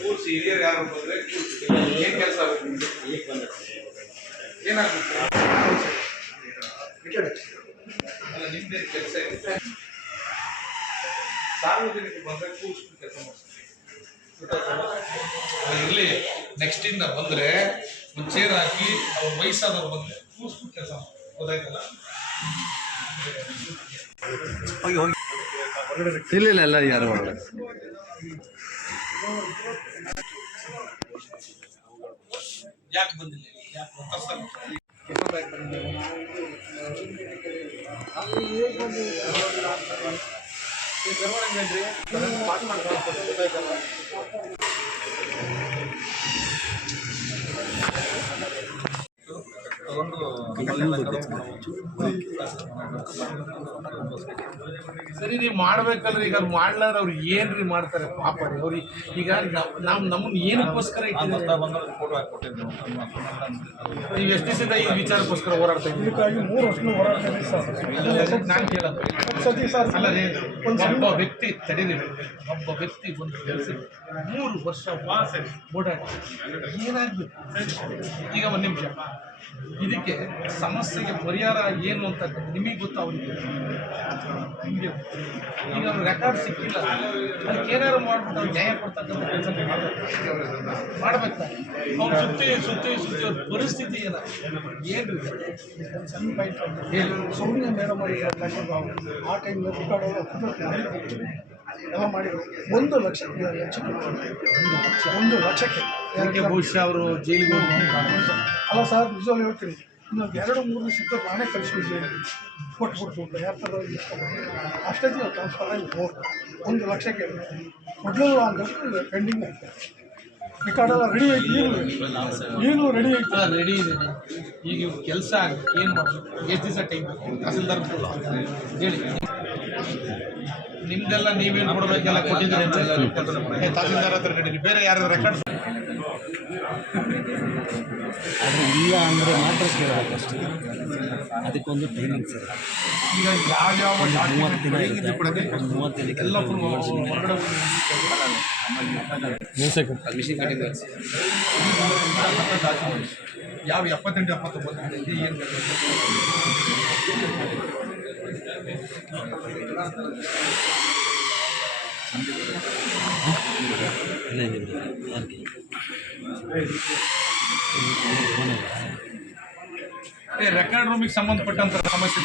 ಕೂರಿಸಿ ಹಿರಿಯರು ಯಾರು ಬಂದ್ರೆ ಕೂರಿಸಿ ಕೆಲಸ ಆಗುತ್ತೆ ಏನಾಗುತ್ತೆ ಅಲ್ಲ ನಿಮ್ದೇ ಕೆಲಸ ಇದೆ ಸಾರ್ವಜನಿಕ ಬಂದ್ರೆ ಕೂರಿಸ್ಬೇಕು ಕೆಲಸ ಮಾಡ್ತಾರೆ ಇರ್ಲಿ ನೆಕ್ಸ್ಟ್ ಇಂದ ಬಂದ್ರೆ ಚೇರ್ ಹಾಕಿ ಅವ್ರ ವಯಸ್ಸಾದವ್ರು ಬಂದ್ರೆ ಕೂರಿಸ್ಬಿಟ್ಟು ಕೆಲಸ ಗೊತ್ತಾಯ್ತಲ್ಲ? ಇಲ್ಲ ಇಲ್ಲ ಎಲ್ಲ ಯಾರು ಮಾಡಲ್ಲ. ಯಾಕೆ ಬಂದಿಲ್ಲ ಯಾಕೆ ಗೊತ್ತಾಗ್ತಲ್ಲ ಸರಿ, ನೀವು ಮಾಡ್ಬೇಕಲ್ರಿ, ಈಗ ಮಾಡ್ಲಾರ ಅವ್ರು ಏನ್ರಿ ಮಾಡ್ತಾರೆ? ಪಾಪ ರೀ, ಅವ್ರಿಗೆ ಈಗ ನಾವು ನಮ್ಮನ್ನ ಏನಕ್ಕೋಸ್ಕರ ನೀವು ಎಷ್ಟು ಈ ವಿಚಾರಕ್ಕೋಸ್ಕರ ಹೋರಾಡ್ತಾ ಇದ್ದೀವಿ ಅಲ್ಲ ರೀ ಒಬ್ಬ ವ್ಯಕ್ತಿ ತಡೀರಿ, ಒಬ್ಬ ವ್ಯಕ್ತಿ ಒಂದು ಕೆಲಸ ಮೂರು ವರ್ಷ ವಾಸ ಓಡಾಡಿ ಏನಾಗ್ಬೇಕು? ಈಗ ಒಂದು ನಿಮಿಷ. ಇದಕ್ಕೆ ಸಮಸ್ಯೆಗೆ ಪರಿಹಾರ ಏನು ಅಂತ ನಿಮಗೆ ಗೊತ್ತಾ ಅವ್ರಿಗೆ? ನಿಮಗೆ? ಈಗ ಅವ್ರ ರೆಕಾರ್ಡ್ ಸಿಕ್ಕಿಲ್ಲ. ಅದಕ್ಕೆ ಏನಾದ್ರು ಮಾಡ್ಬಿಟ್ಟು ಅವ್ರು ನ್ಯಾಯ ಕೊಡ್ತಕ್ಕಂಥ ಕೆಲಸ ಮಾಡ್ಬೇಕು. ಅವ್ರು ಸುತ್ತಿ ಸುತ್ತಿ ಸುತ್ತಿ ಅವ್ರ ಪರಿಸ್ಥಿತಿ ಏನ? ಏನು? ಸುಮ್ಮನೆ ಮೇಡಮ್ ಆ ಟೈಮ್ ಎಲ್ಲ ಮಾಡಿದ್ರು. ಒಂದು ಲಕ್ಷ ಲಕ್ಷಕ್ಕೆ ಒಂದು ಲಕ್ಷಕ್ಕೆ. ಬಹುಶಃ ಅವರು ಜೈಲಿಗೆ ಹೋಗಿ ಅಲ್ಲ ಸರ್ ನಿಜವಾಗ್ಲೂ ಹೇಳ್ತೀನಿ. ಇನ್ನು ಎರಡು ಮೂರು ದಿವಸ ಇದ್ದು ನಾನೇ ಕಳಿಸ್ಬಿಟ್ಟಿದ್ದೀನಿ ಕೊಟ್ಬಿಟ್ಟು ಯಾರ ಥರ ಅಷ್ಟೇ. ಟ್ರಾನ್ಸ್ಫರ್ ಆಗಿ ಹೋಗ್ತಾರೆ ಒಂದು ಲಕ್ಷಕ್ಕೆ ಮೊದಲು ಅಂತಂದ್ರೆ ಪೆಂಡಿಂಗ್ ಐತೆ ರೆಕಾರ್ಡ್ ಎಲ್ಲ ರೆಡಿ ಆಯ್ತು ಈಗಲೂ. ಈಗಲೂ ರೆಡಿ ಆಯ್ತು. ರೆಡಿ ಇದೆ. ಈಗ ಇವು ಕೆಲಸ ಏನು ಮಾಡಬೇಕು? ಎಷ್ಟು ದಿವಸ ಟೈಮ್ ತಹಸೀಲ್ದಾರ್ ಹೇಳಿ. ನಿಮ್ದೆಲ್ಲ ನೀವೇನು ಕೊಡಬೇಕೆಲ್ಲ ಕೊಟ್ಟಿದ್ದೀರಿ ಅಂತ ಏ, ತಹಸೀಲ್ದಾರ್ ಹತ್ರ ನಡೀರಿ ಬೇರೆ ಯಾರು ರೆಕಾರ್ಡ್ ಆದರೆ ಇಲ್ಲ ಅಂದರೆ ಮಾತ್ರ ಕೇಳಬೇಕಷ್ಟೇ ಅದಕ್ಕೊಂದು ಟೈಮಿಂಗ್ ಸರ್ ಈಗ ಯಾವ್ಯಾವ ಒಂದು ಮೂವತ್ತು ದಿನ ಹೇಗಿದ್ದು ಇರುತ್ತೆ. ಒಂದು ಮೂವತ್ತು ದಿನಕ್ಕೆ ಎಲ್ಲ ಯಾವ ಎಪ್ಪತ್ತೆಂಟು ಎಪ್ಪತ್ತೊಂಬತ್ತು ಏನು ರೆಕಾರ್ಡ್ ರೂಮಿಗೆ ಸಂಬಂಧಪಟ್ಟಂತ ಸಮಸ್ಯೆ